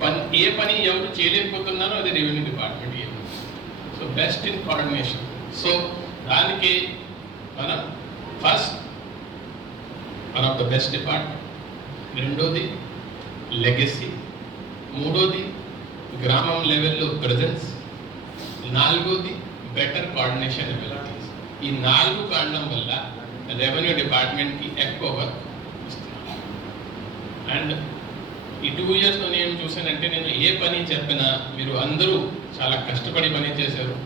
పని ఏ పని ఎవరు చేయలేకపోతున్నారో అది revenue department so best in coordination so దానికి మనం first one of the best department రెండోది లెగసీ మూడోది గ్రామం లెవెల్లో ప్రజెన్స్ నాలుగోది బెటర్ కోఆర్డినేషన్ అబిలిటీస్ ఈ నాలుగు కారణం వల్ల రెవెన్యూ డిపార్ట్మెంట్కి ఎక్కువ వర్క్ ఇస్తున్నారు అండ్ ఈ టూ ఇయర్స్లో నేను చూసానంటే నేను ఏ పని చెప్పినా మీరు అందరూ చాలా కష్టపడి పని చేశారు.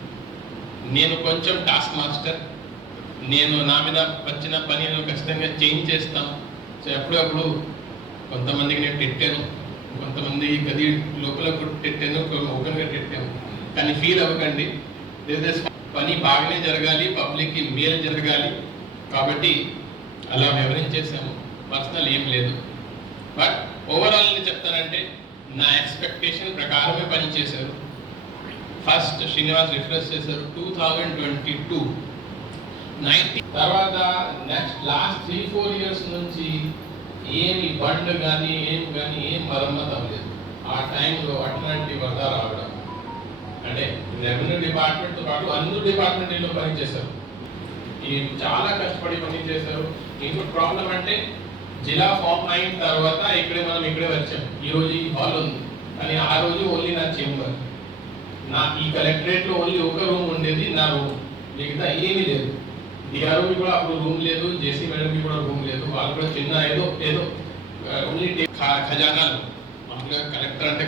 నేను కొంచెం టాస్క్ మాస్టర్ నేను నా మీద వచ్చిన పని ఖచ్చితంగా చేంజ్ చేస్తాం. సో ఎప్పుడప్పుడు కొంతమందికి నేను తిట్టాను. కొంతమంది గది లోపల కూడా తిట్టాను ఓపెన్గా తిట్టాను. కానీ ఫీల్ అవ్వకండి. పని బాగానే జరగాలి పబ్లిక్కి మేలు జరగాలి. కాబట్టి అలా వివరించేసాము పర్సనల్ ఏం లేదు. బట్ ఓవరాల్ చెప్తానంటే నా ఎక్స్పెక్టేషన్ ప్రకారమే పనిచేశారు. ఫస్ట్ శ్రీనివాస్ రిఫరెన్స్ చేశారు two thousand twenty two ninety తర్వాత next last three four years నుంచి ఏమి బండ్ కానీ ఏం కానీ ఏం మరమ్మతు అవ్వలేదు ఆ టైంలో అట్లాంటి వరద రావడం. అంటే రెవెన్యూ డిపార్ట్మెంట్తో పాటు అన్ని డిపార్ట్మెంట్లో పనిచేశారు. ఈ చాలా కష్టపడి పని చేశారు ఇంకో ప్రాబ్లం అంటే జిల్లా ఫామ్ అయిన తర్వాత ఇక్కడే మనం ఇక్కడే వచ్చాం. ఈరోజు ఈ హాల్ ఉంది. కానీ ఆ రోజు ఓన్లీ నా చేంబర్ నా ఈ కలెక్టరేట్లో ఓన్లీ ఒక రూమ్ ఉండేది నా రూమ్ మిగతా ఏమీ లేదు. డిఆర్ఓకి కూడా అప్పుడు రూమ్ లేదు జేసీ మేడంకి కూడా రూమ్ లేదు. వాళ్ళు కూడా చిన్న ఏదో ఏదో ఓన్లీ ఖజానాలు. మామూలుగా కలెక్టర్ అంటే